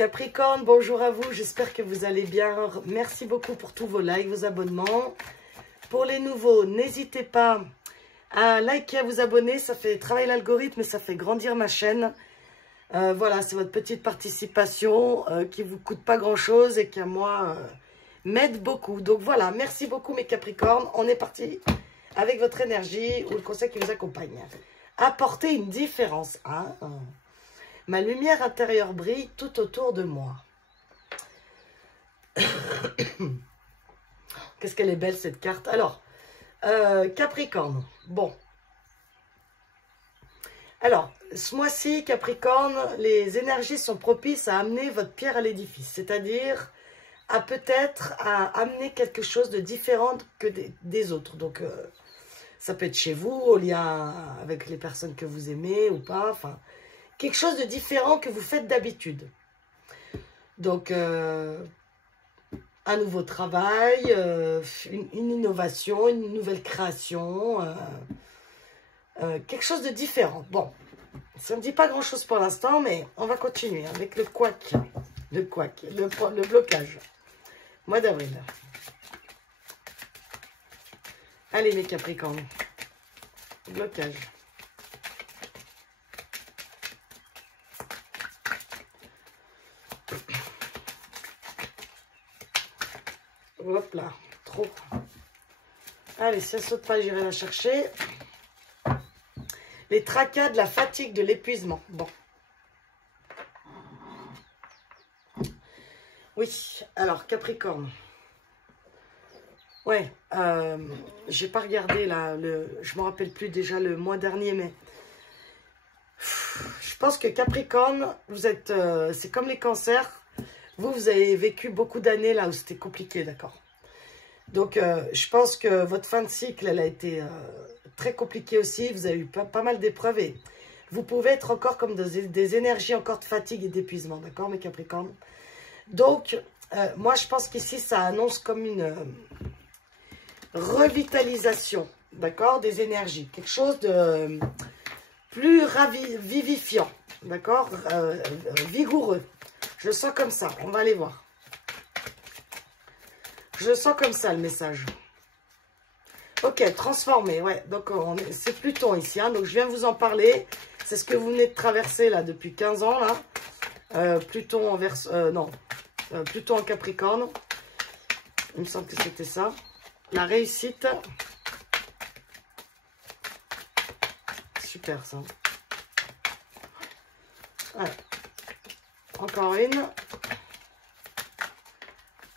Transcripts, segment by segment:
Capricorne, bonjour à vous, j'espère que vous allez bien. Merci beaucoup pour tous vos likes, vos abonnements. Pour les nouveaux, n'hésitez pas à liker, à vous abonner, ça fait travailler l'algorithme et ça fait grandir ma chaîne. Voilà, c'est votre petite participation qui ne vous coûte pas grand-chose et qui, à moi, m'aide beaucoup. Donc voilà, merci beaucoup mes Capricornes. On est parti avec votre énergie ou le conseil qui vous accompagne. Apporter une différence. Hein. Ma lumière intérieure brille tout autour de moi. Qu'est-ce qu'elle est belle cette carte. Alors, Capricorne, bon. Alors, ce mois-ci, Capricorne, les énergies sont propices à amener votre pierre à l'édifice. C'est-à-dire, à peut-être à amener quelque chose de différent que des autres. Donc, ça peut être chez vous, au lien avec les personnes que vous aimez ou pas. Enfin, quelque chose de différent que vous faites d'habitude. Donc, un nouveau travail, une innovation, une nouvelle création, quelque chose de différent. Bon, ça ne me dit pas grand-chose pour l'instant, mais on va continuer avec le couac, le blocage. Mois d'avril. Allez, mes Capricornes. Blocage. Hop là, trop. Allez, si elle saute pas, j'irai la chercher. Les tracas, de la fatigue, de l'épuisement. Bon. Oui, alors, Capricorne. Ouais, j'ai pas regardé là, je me rappelle plus déjà le mois dernier, mais je pense que Capricorne, vous êtes, c'est comme les cancers. Vous avez vécu beaucoup d'années là où c'était compliqué, d'accord? Donc, je pense que votre fin de cycle, elle a été très compliquée aussi. Vous avez eu pas mal d'épreuves et vous pouvez être encore comme des énergies encore de fatigue et d'épuisement, d'accord, mes Capricornes? Donc, moi, je pense qu'ici, ça annonce comme une revitalisation, d'accord, des énergies. Quelque chose de plus vivifiant, d'accord, vigoureux. Je le sens comme ça. On va aller voir. Je le sens comme ça, le message. Ok, transformé. Ouais, donc c'est Pluton ici. Hein, donc, je viens vous en parler. C'est ce que vous venez de traverser, là, depuis 15 ans, là. Pluton en Pluton en Capricorne. Il me semble que c'était ça. La réussite. Super, ça. Voilà. Encore une.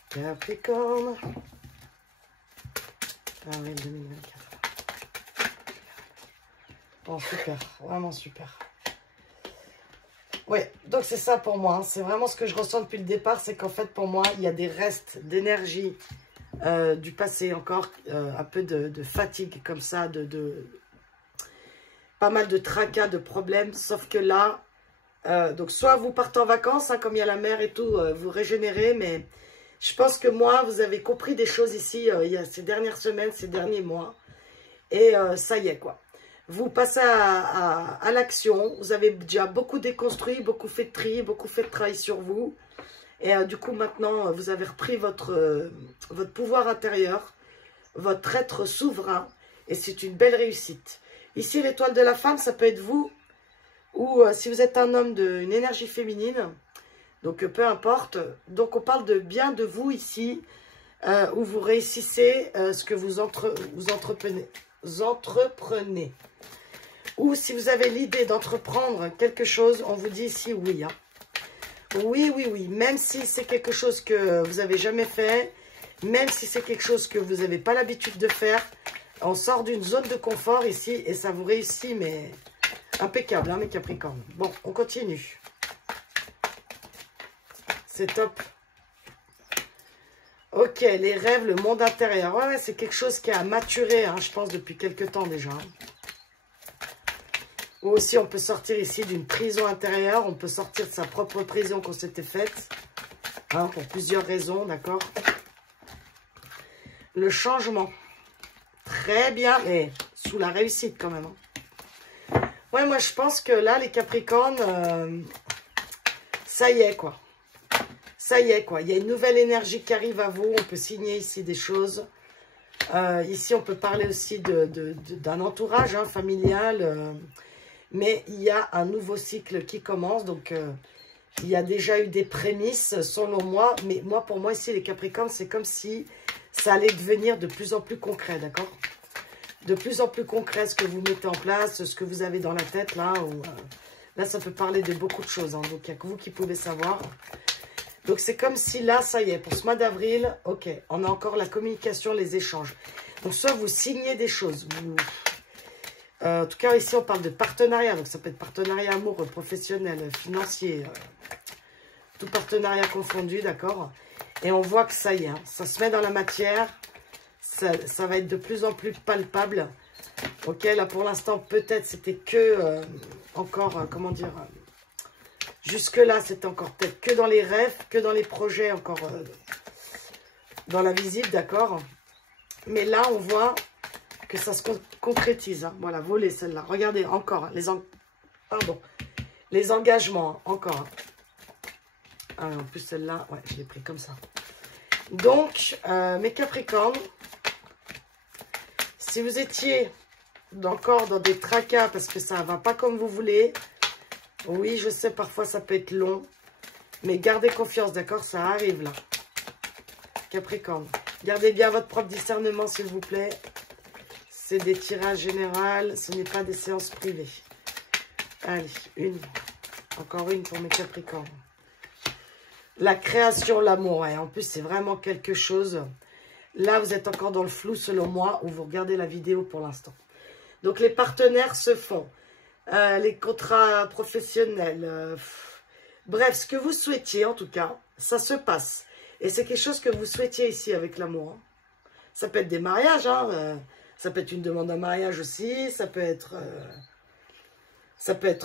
Capricorne. Avril 2024. Bon, super. Vraiment super. Ouais, donc c'est ça pour moi. Hein. C'est vraiment ce que je ressens depuis le départ. C'est qu'en fait, pour moi, il y a des restes d'énergie du passé encore. Un peu de fatigue comme ça. Pas mal de tracas, de problèmes. Sauf que là... donc, soit vous partez en vacances, hein, comme il y a la mer et tout, vous régénérez, mais je pense que moi, vous avez compris des choses ici, il y a ces dernières semaines, ces derniers mois, et ça y est, quoi. Vous passez à l'action, vous avez déjà beaucoup déconstruit, beaucoup fait de tri, beaucoup fait de travail sur vous, et du coup, maintenant, vous avez repris votre pouvoir intérieur, votre être souverain, et c'est une belle réussite. Ici, l'étoile de la femme, ça peut être vous, ou si vous êtes un homme d'une énergie féminine, donc peu importe. Donc on parle de bien de vous ici, où vous réussissez ce que vous entreprenez. Ou si vous avez l'idée d'entreprendre quelque chose, on vous dit ici oui. Hein. Oui, oui, oui. Même si c'est quelque chose que vous n'avez jamais fait, même si c'est quelque chose que vous n'avez pas l'habitude de faire, on sort d'une zone de confort ici et ça vous réussit, mais... impeccable, hein, mes Capricornes. Bon, on continue. C'est top. Ok, les rêves, le monde intérieur. Ouais, c'est quelque chose qui a maturé, hein, je pense, depuis quelques temps déjà. Ou aussi, on peut sortir ici d'une prison intérieure. On peut sortir de sa propre prison qu'on s'était faite. Hein, pour plusieurs raisons, d'accord? Le changement. Très bien, mais sous la réussite quand même. Hein. Ouais, moi, je pense que là, les Capricornes, ça y est, quoi. ça y est, quoi. Il y a une nouvelle énergie qui arrive à vous. On peut signer ici des choses. Ici, on peut parler aussi d'un entourage hein, familial. Mais il y a un nouveau cycle qui commence. Donc, il y a déjà eu des prémices, selon moi. Mais moi, pour moi, ici, les Capricornes, c'est comme si ça allait devenir de plus en plus concret, d'accord? De plus en plus concret, ce que vous mettez en place, ce que vous avez dans la tête, là. Là, ça peut parler de beaucoup de choses. Hein, donc, il n'y a que vous qui pouvez savoir. Donc, c'est comme si là, ça y est, pour ce mois d'avril, ok, on a encore la communication, les échanges. Donc, soit vous signez des choses. En tout cas, ici, on parle de partenariat. Donc, ça peut être partenariat amoureux, professionnel, financier. Tout partenariat confondu, d'accord? Et on voit que ça y est, hein, ça se met dans la matière. Ça va être de plus en plus palpable. Ok, là, pour l'instant, peut-être, c'était que, encore, comment dire... Jusque-là, c'était encore peut-être que dans les rêves, que dans les projets, encore dans la visible, d'accord? Mais là, on voit que ça se concrétise. Hein. Voilà, volez celle-là. Regardez, encore, les engagements, encore. Ah, en plus, celle-là, ouais, je l'ai pris comme ça. Donc, mes Capricornes, si vous étiez encore dans des tracas parce que ça ne va pas comme vous voulez... Oui, je sais, parfois ça peut être long. Mais gardez confiance, d'accord? Ça arrive là. Capricorne. Gardez bien votre propre discernement, s'il vous plaît. C'est des tirages généraux. Ce n'est pas des séances privées. Allez, une. Encore une pour mes Capricornes. La création, l'amour. Ouais, en plus, c'est vraiment quelque chose. Là, vous êtes encore dans le flou, selon moi, où vous regardez la vidéo pour l'instant. Donc, les partenaires se font. Les contrats professionnels, bref, ce que vous souhaitiez en tout cas, ça se passe. Et c'est quelque chose que vous souhaitiez ici avec l'amour. Hein. Ça peut être des mariages, hein, ça peut être une demande en mariage aussi, ça peut être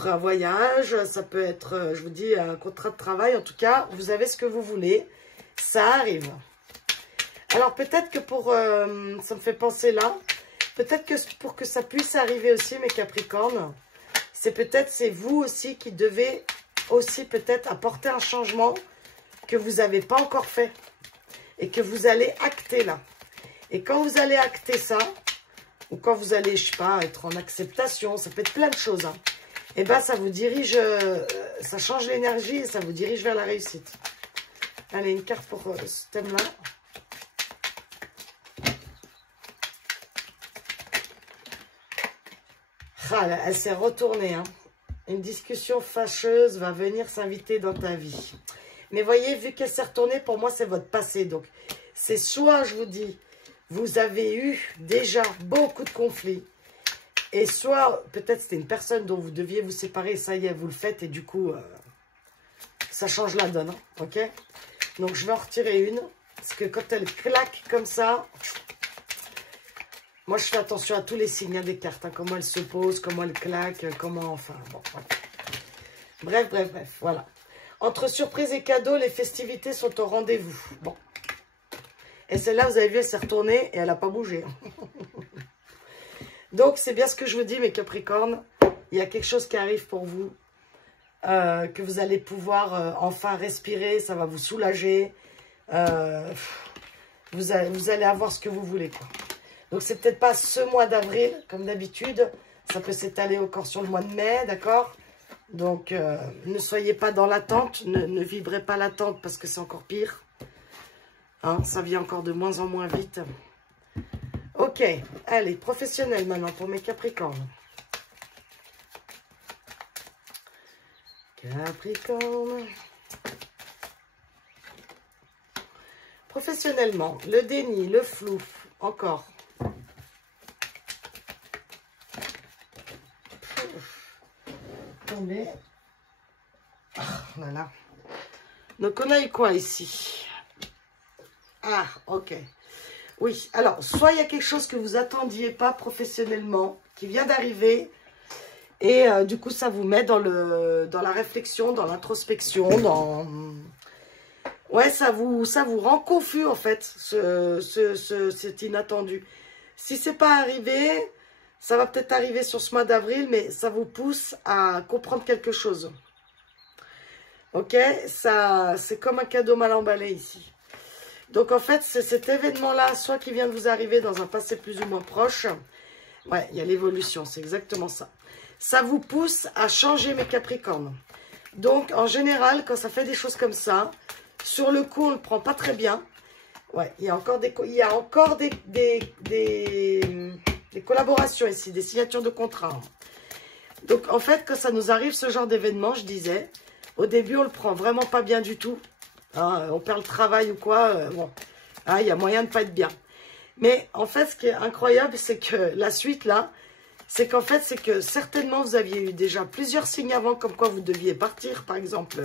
un voyage, ça peut être, je vous dis, un contrat de travail. En tout cas, vous avez ce que vous voulez, ça arrive. Alors peut-être que pour, ça me fait penser là, peut-être que pour que ça puisse arriver aussi, mes Capricornes, c'est vous aussi qui devez aussi peut-être apporter un changement que vous n'avez pas encore fait et que vous allez acter là. Et quand vous allez acter ça, ou quand vous allez, je sais pas, être en acceptation, ça peut être plein de choses, hein, et bien ça vous dirige, ça change l'énergie et ça vous dirige vers la réussite. Allez, une carte pour ce thème-là. Ah, elle s'est retournée. Hein. Une discussion fâcheuse va venir s'inviter dans ta vie. Mais voyez, vu qu'elle s'est retournée, pour moi, c'est votre passé. Donc, c'est soit, je vous dis, vous avez eu déjà beaucoup de conflits. Et soit, peut-être, c'était une personne dont vous deviez vous séparer. Ça y est, vous le faites. Et du coup, ça change la donne. Hein, ok? Donc, je vais en retirer une. Parce que quand elle claque comme ça... Moi, je fais attention à tous les signes des cartes, hein, comment elles se posent, comment elles claquent, comment... Enfin, bon, voilà. Bref, voilà. Entre surprise et cadeau, les festivités sont au rendez-vous. Bon. Et celle-là, vous avez vu, elle s'est retournée et elle n'a pas bougé. Donc, c'est bien ce que je vous dis, mes Capricornes. Il y a quelque chose qui arrive pour vous, que vous allez pouvoir enfin respirer, ça va vous soulager. Vous allez avoir ce que vous voulez, quoi. Donc, c'est peut-être pas ce mois d'avril, comme d'habitude. Ça peut s'étaler encore sur le mois de mai, d'accord? Donc, ne soyez pas dans l'attente. Ne vibrez pas l'attente parce que c'est encore pire. Hein, ça vient encore de moins en moins vite. Ok, allez, professionnel maintenant pour mes Capricornes. Capricorne. Professionnellement, le déni, le flou, encore. Mais... Oh là là. Donc, on a eu quoi ici? Ah, ok. Oui, alors, soit il y a quelque chose que vous attendiez pas professionnellement, qui vient d'arriver, et du coup, ça vous met dans la réflexion, dans l'introspection, dans... Ouais, ça vous rend confus, en fait, cet inattendu. Si c'est pas arrivé... Ça va peut-être arriver sur ce mois d'avril, mais ça vous pousse à comprendre quelque chose. Ok, ça, c'est comme un cadeau mal emballé ici. Donc, en fait, c'est cet événement-là, soit qui vient de vous arriver dans un passé plus ou moins proche. Ouais, il y a l'évolution, c'est exactement ça. Ça vous pousse à changer mes Capricornes. Donc, en général, quand ça fait des choses comme ça, sur le coup, on ne le prend pas très bien. Ouais, il y a encore des collaborations ici, des signatures de contrats. Donc, en fait, quand ça nous arrive, ce genre d'événement, je disais, au début, on le prend vraiment pas bien du tout. Hein, on perd le travail ou quoi, bon, hein, il y a moyen de pas être bien. Mais en fait, ce qui est incroyable, c'est que la suite, là, c'est qu'en fait, c'est que certainement, vous aviez eu déjà plusieurs signes avant, comme quoi vous deviez partir, par exemple,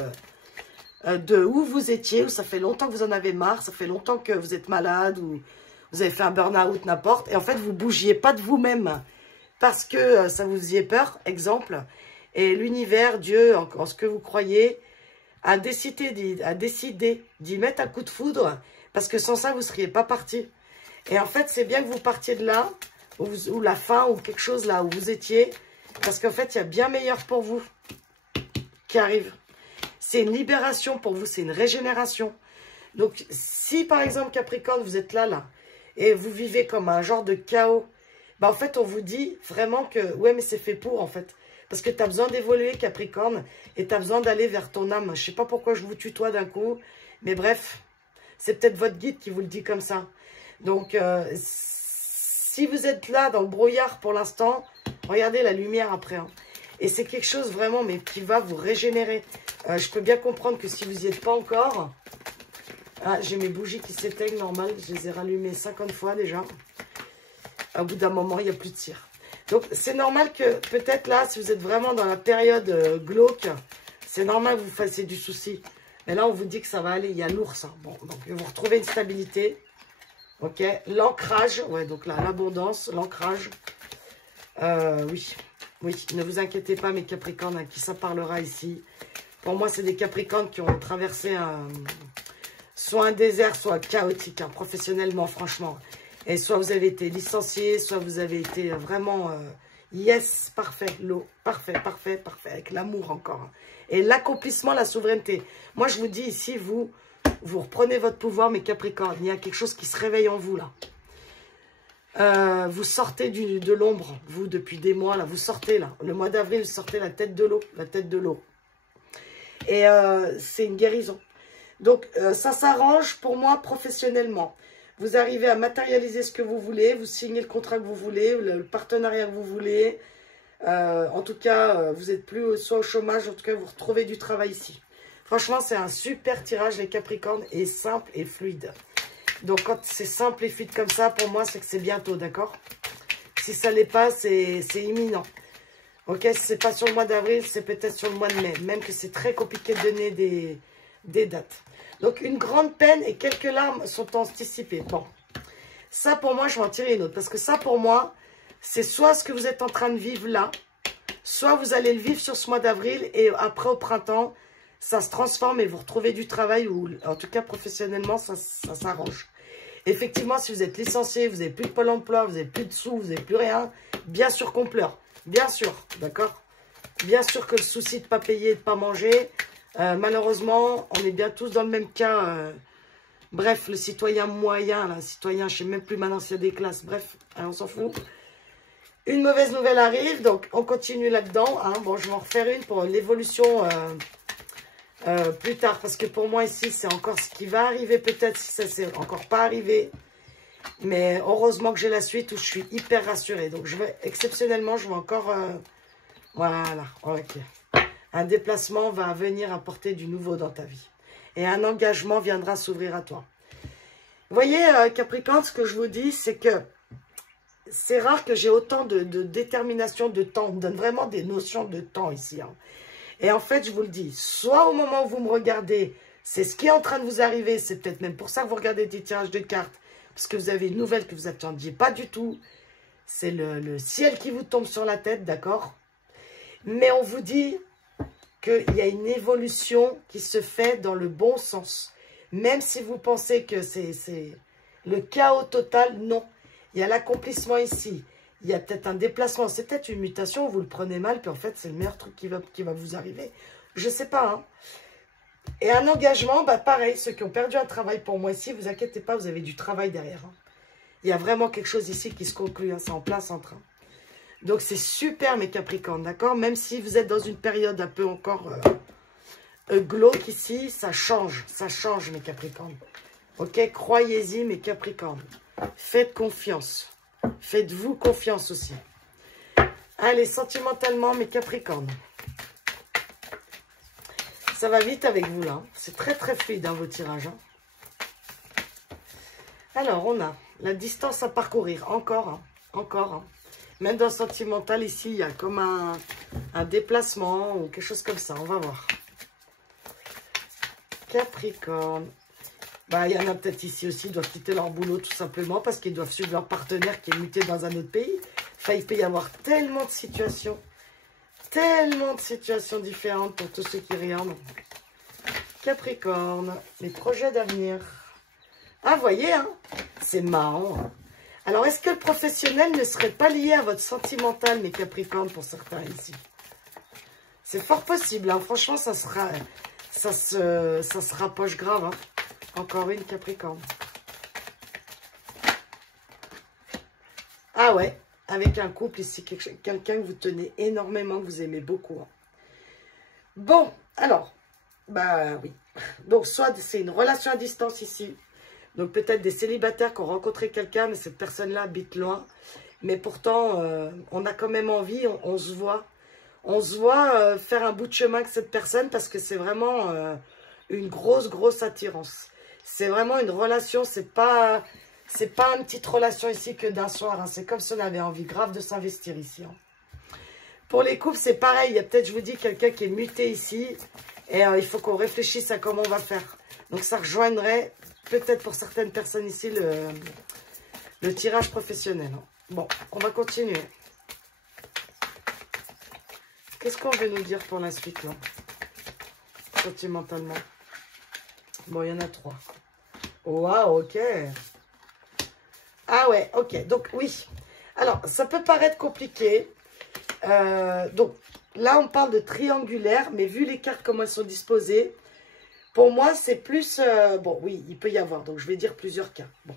de où vous étiez, où ça fait longtemps que vous en avez marre, ça fait longtemps que vous êtes malade, ou vous avez fait un burn-out, n'importe, et en fait, vous ne bougiez pas de vous-même, parce que ça vous faisait peur, exemple, et l'univers, Dieu, en ce que vous croyez, a décidé d'y mettre un coup de foudre, parce que sans ça, vous ne seriez pas parti. Et en fait, c'est bien que vous partiez de là, ou la fin, ou quelque chose là où vous étiez, parce qu'en fait, il y a bien meilleur pour vous qui arrive. C'est une libération pour vous, c'est une régénération. Donc, si par exemple, Capricorne, vous êtes là, et vous vivez comme un genre de chaos, bah, en fait, on vous dit vraiment que, ouais, mais c'est fait pour, en fait. Parce que tu as besoin d'évoluer, Capricorne, et tu as besoin d'aller vers ton âme. Je ne sais pas pourquoi je vous tutoie d'un coup, mais bref, c'est peut-être votre guide qui vous le dit comme ça. Donc, si vous êtes là dans le brouillard pour l'instant, regardez la lumière après. Hein. Et c'est quelque chose vraiment, mais qui va vous régénérer. Je peux bien comprendre que si vous n'y êtes pas encore... Ah, j'ai mes bougies qui s'éteignent, normal. Je les ai rallumées 50 fois déjà. Au bout d'un moment, il n'y a plus de cire. Donc, c'est normal que peut-être là, si vous êtes vraiment dans la période glauque, c'est normal que vous fassiez du souci. Mais là, on vous dit que ça va aller. Il y a l'ours. Hein. Bon, donc, vous retrouvez une stabilité. Ok, l'ancrage, ouais, donc là, l'abondance, l'ancrage. Oui, ne vous inquiétez pas, mes Capricornes, à qui ça parlera ici. Pour moi, c'est des Capricornes qui ont traversé soit un désert, soit chaotique, hein, professionnellement, franchement. Et soit vous avez été licencié, soit vous avez été vraiment, yes, parfait, l'eau, parfait, parfait, parfait, avec l'amour encore. Hein. Et l'accomplissement, la souveraineté. Moi, je vous dis ici, vous reprenez votre pouvoir, mes Capricornes. Il y a quelque chose qui se réveille en vous, là. Vous sortez de l'ombre, vous, depuis des mois, là. Vous sortez, là. Le mois d'avril, vous sortez la tête de l'eau. La tête de l'eau. Et c'est une guérison. Donc, ça s'arrange pour moi professionnellement. Vous arrivez à matérialiser ce que vous voulez. Vous signez le contrat que vous voulez, le partenariat que vous voulez. En tout cas, vous n'êtes plus soit au chômage. En tout cas, vous retrouvez du travail ici. Franchement, c'est un super tirage, les Capricornes, et simple et fluide. Donc, quand c'est simple et fluide comme ça, pour moi, c'est que c'est bientôt, d'accord? Si ça ne l'est pas, c'est imminent. Ok, si ce n'est pas sur le mois d'avril, c'est peut-être sur le mois de mai. Même que c'est très compliqué de donner des dates. Donc, une grande peine et quelques larmes sont anticipées. Bon, ça, pour moi, je vais en tirer une autre. Parce que ça, pour moi, c'est soit ce que vous êtes en train de vivre là, soit vous allez le vivre sur ce mois d'avril et après, au printemps, ça se transforme et vous retrouvez du travail ou en tout cas professionnellement, ça s'arrange. Effectivement, si vous êtes licencié, vous n'avez plus de Pôle emploi, vous n'avez plus de sous, vous n'avez plus rien, bien sûr qu'on pleure. Bien sûr, d'accord? Bien sûr que le souci de ne pas payer et de ne pas manger, malheureusement, on est bien tous dans le même cas. Bref, le citoyen moyen, là, citoyen, je ne sais même plus maintenant s'il y a des classes, bref, on s'en fout. Une mauvaise nouvelle arrive, donc on continue là-dedans. Hein. Bon, je vais en refaire une pour l'évolution plus tard, parce que pour moi ici, c'est encore ce qui va arriver, peut-être si ça s'est encore pas arrivé. Mais heureusement que j'ai la suite où je suis hyper rassurée. Donc, exceptionnellement, je vais encore... voilà, ok. Un déplacement va venir apporter du nouveau dans ta vie. Et un engagement viendra s'ouvrir à toi. Vous voyez, Capricorne, ce que je vous dis, c'est que c'est rare que j'ai autant de détermination de temps. On me donne vraiment des notions de temps ici. Hein. Et en fait, je vous le dis, soit au moment où vous me regardez, c'est ce qui est en train de vous arriver. C'est peut-être même pour ça que vous regardez des tirages de cartes. Parce que vous avez une nouvelle que vous attendiez pas du tout. C'est le ciel qui vous tombe sur la tête, d'accord? Mais on vous dit qu'il y a une évolution qui se fait dans le bon sens. Même si vous pensez que c'est le chaos total, non. Il y a l'accomplissement ici. Il y a peut-être un déplacement. C'est peut-être une mutation, vous le prenez mal, puis en fait, c'est le meilleur truc qui va vous arriver. Je ne sais pas, hein. Et un engagement, bah pareil, ceux qui ont perdu un travail pour moi ici, vous inquiétez pas, vous avez du travail derrière. Hein. Il y a vraiment quelque chose ici qui se conclut, hein, c'est en plein centre. Hein. Donc c'est super mes Capricornes, d'accord? Même si vous êtes dans une période un peu encore glauque ici, ça change mes Capricornes. Ok, croyez-y mes Capricornes. Faites confiance. Faites-vous confiance aussi. Allez, sentimentalement mes Capricornes. Ça va vite avec vous là. C'est très très fluide hein, vos tirages. Hein. Alors, on a la distance à parcourir. Encore, hein, encore. Hein. Même dans le sentimental, ici, il y a comme un déplacement ou quelque chose comme ça. On va voir. Capricorne. Bah, il y en a peut-être ici aussi, ils doivent quitter leur boulot tout simplement parce qu'ils doivent suivre leur partenaire qui est muté dans un autre pays. Enfin, il peut y avoir tellement de situations différentes pour tous ceux qui regardent. Capricorne, les projets d'avenir. Ah, vous voyez, hein, c'est marrant. Hein. Alors, est-ce que le professionnel ne serait pas lié à votre sentimental, mes Capricornes, pour certains ici? C'est fort possible, hein. Franchement, ça se rapproche grave. Hein. Encore une Capricorne. Ah ouais, avec un couple ici, quelqu'un que vous tenez énormément, que vous aimez beaucoup. Hein. Bon, alors, bah oui. Donc, soit c'est une relation à distance ici. Donc, peut-être des célibataires qui ont rencontré quelqu'un, mais cette personne-là habite loin. Mais pourtant, on a quand même envie, on se voit. On se voit faire un bout de chemin avec cette personne parce que c'est vraiment une grosse attirance. C'est vraiment une relation, c'est pas une petite relation ici que d'un soir. Hein. C'est comme si on avait envie grave de s'investir ici. Hein. Pour les couples, c'est pareil. Il y a peut-être, je vous dis, quelqu'un qui est muté ici. Et il faut qu'on réfléchisse à comment on va faire. Donc, ça rejoindrait peut-être pour certaines personnes ici le tirage professionnel. Hein. Bon, on va continuer. Qu'est-ce qu'on veut nous dire pour la suite, là? Sentimentalement. Bon, il y en a 3. Waouh, ok. Ah ouais, ok. Donc, oui. Alors, ça peut paraître compliqué. Donc, là, on parle de triangulaire, mais vu les cartes, comment elles sont disposées, pour moi, c'est plus... bon, oui, il peut y avoir. Donc, je vais dire plusieurs cas. Bon.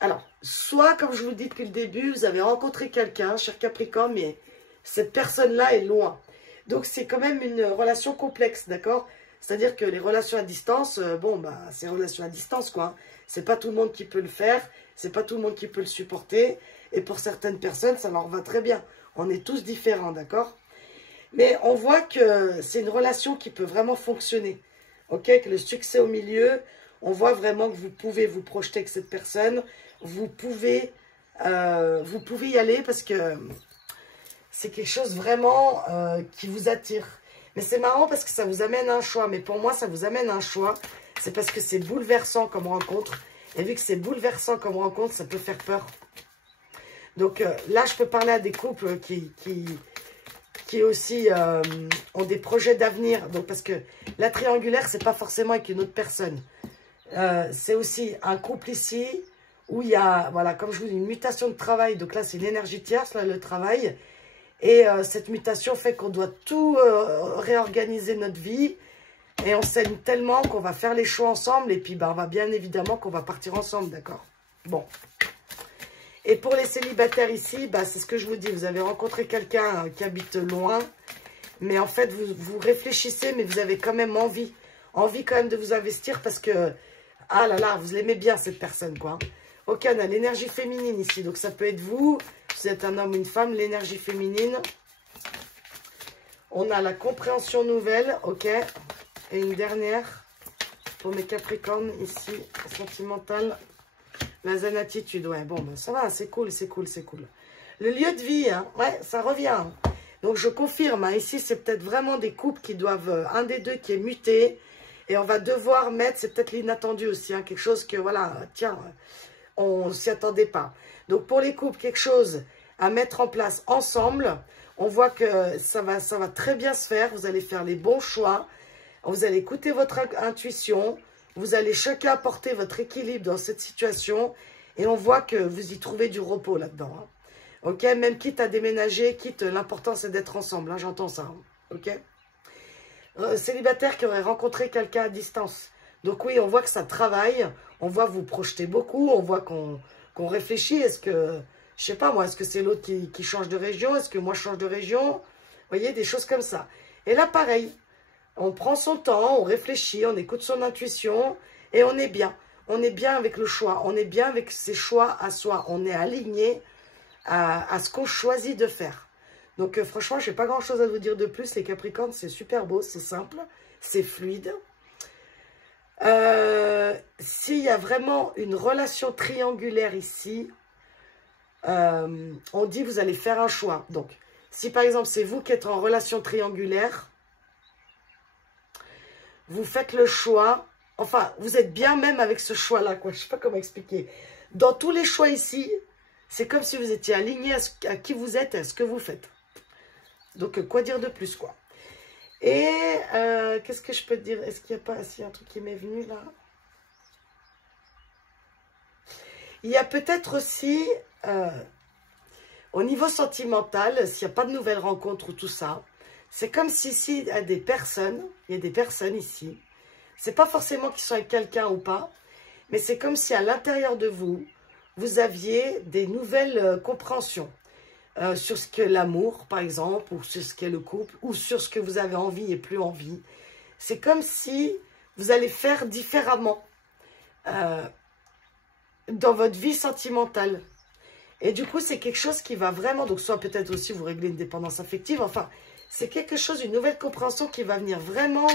Alors, soit, comme je vous le dis depuis le début, vous avez rencontré quelqu'un, cher Capricorne, mais cette personne-là est loin. Donc, c'est quand même une relation complexe, d'accord? C'est-à-dire que les relations à distance, bon, bah, c'est une relation à distance, quoi. C'est pas tout le monde qui peut le faire. C'est pas tout le monde qui peut le supporter. Et pour certaines personnes, ça leur va très bien. On est tous différents, d'accord? Mais on voit que c'est une relation qui peut vraiment fonctionner. Ok? Que le succès au milieu, on voit vraiment que vous pouvez vous projeter avec cette personne. Vous pouvez y aller parce que c'est quelque chose vraiment qui vous attire. Mais c'est marrant parce que ça vous amène un choix. Mais pour moi, ça vous amène un choix. C'est parce que c'est bouleversant comme rencontre. Et vu que c'est bouleversant comme rencontre, ça peut faire peur. Donc là, je peux parler à des couples qui aussi ont des projets d'avenir. Donc parce que la triangulaire, c'est pas forcément avec une autre personne. C'est aussi un couple ici où il y a, voilà, comme je vous dis, une mutation de travail. Donc là, c'est une énergie tierce, là, le travail. Et cette mutation fait qu'on doit tout réorganiser notre vie. Et on s'aime tellement qu'on va faire les choix ensemble. Et puis, bah, on va bien évidemment qu'on va partir ensemble, d'accord? Bon. Et pour les célibataires ici, bah, c'est ce que je vous dis. Vous avez rencontré quelqu'un qui habite loin. Mais en fait, vous réfléchissez, mais vous avez quand même envie. Envie quand même de vous investir parce que... Ah là là, vous l'aimez bien cette personne, quoi. Ok, on a l'énergie féminine ici. Donc, ça peut être vous. Vous êtes un homme ou une femme. L'énergie féminine. On a la compréhension nouvelle. Ok. Et une dernière pour mes Capricornes ici. Sentimentale. La zen attitude. Ouais, bon, ben, ça va. C'est cool, c'est cool, c'est cool. Le lieu de vie, hein, ouais, ça revient. Donc, je confirme. Hein, ici, c'est peut-être vraiment des couples qui doivent... un des deux qui est muté. Et on va devoir mettre... C'est peut-être l'inattendu aussi. Hein, quelque chose que, voilà, tiens... On ne s'y attendait pas. Donc, pour les couples, quelque chose à mettre en place ensemble. On voit que ça va très bien se faire. Vous allez faire les bons choix. Vous allez écouter votre intuition. Vous allez chacun apporter votre équilibre dans cette situation. Et on voit que vous y trouvez du repos là-dedans. Hein. Ok? Même quitte à déménager, quitte, l'important c'est d'être ensemble. Hein, j'entends ça. Hein. Ok? célibataire qui aurait rencontré quelqu'un à distance. Donc oui, on voit que ça travaille, on voit que vous projetez beaucoup, on voit qu'on réfléchit. Est-ce que, je sais pas moi, est-ce que c'est l'autre qui change de région? Est-ce que moi je change de région? Vous voyez, des choses comme ça. Et là, pareil, on prend son temps, on réfléchit, on écoute son intuition et on est bien. On est bien avec le choix, on est bien avec ses choix à soi. On est aligné à ce qu'on choisit de faire. Donc franchement, je n'ai pas grand-chose à vous dire de plus. Les Capricornes, c'est super beau, c'est simple, c'est fluide. S'il y a vraiment une relation triangulaire ici, on dit vous allez faire un choix. Donc, si par exemple c'est vous qui êtes en relation triangulaire, vous faites le choix, enfin, vous êtes bien même avec ce choix-là, quoi. Je ne sais pas comment expliquer. Dans tous les choix ici, c'est comme si vous étiez aligné à qui vous êtes et à ce que vous faites. Donc, quoi dire de plus, quoi. Et, qu'est-ce que je peux te dire? Est-ce qu'il n'y a pas un truc qui m'est venu, là? Il y a peut-être aussi, au niveau sentimental, s'il n'y a pas de nouvelles rencontres ou tout ça, c'est comme si ici, il y a des personnes ici, c'est pas forcément qu'ils sont avec quelqu'un ou pas, mais c'est comme si à l'intérieur de vous, vous aviez des nouvelles compréhensions sur ce qu'est l'amour, par exemple, ou sur ce qu'est le couple, ou sur ce que vous avez envie et plus envie. C'est comme si vous allez faire différemment dans votre vie sentimentale. Et du coup, c'est quelque chose qui va vraiment, donc soit peut-être aussi vous régler une dépendance affective, enfin, c'est quelque chose, une nouvelle compréhension qui va venir vraiment,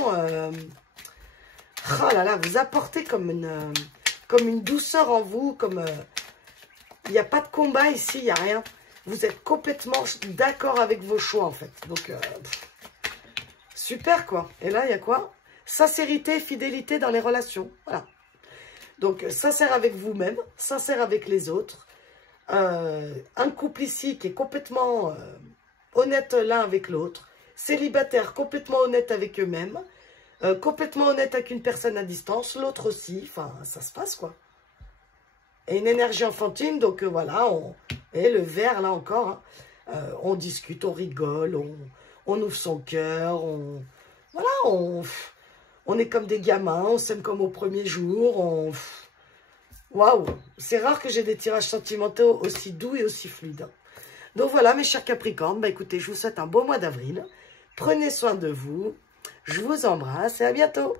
oh là là, vous apporter comme une douceur en vous, comme, il n'y a pas de combat ici, il n'y a rien. Vous êtes complètement d'accord avec vos choix, en fait. Donc, super, quoi. Et là, il y a quoi? Sincérité et fidélité dans les relations. Voilà. Donc, sincère avec vous-même, sincère avec les autres. Un couple ici qui est complètement honnête l'un avec l'autre. Célibataire, complètement honnête avec eux-mêmes. Complètement honnête avec une personne à distance. L'autre aussi. Enfin, ça se passe, quoi. Et une énergie enfantine, donc voilà, et le verre, là encore, hein, on discute, on rigole, on ouvre son cœur, voilà, on est comme des gamins, on s'aime comme au premier jour, waouh, c'est rare que j'ai des tirages sentimentaux aussi doux et aussi fluides. Donc voilà, mes chers Capricornes, bah écoutez, je vous souhaite un beau mois d'avril, prenez soin de vous, je vous embrasse et à bientôt.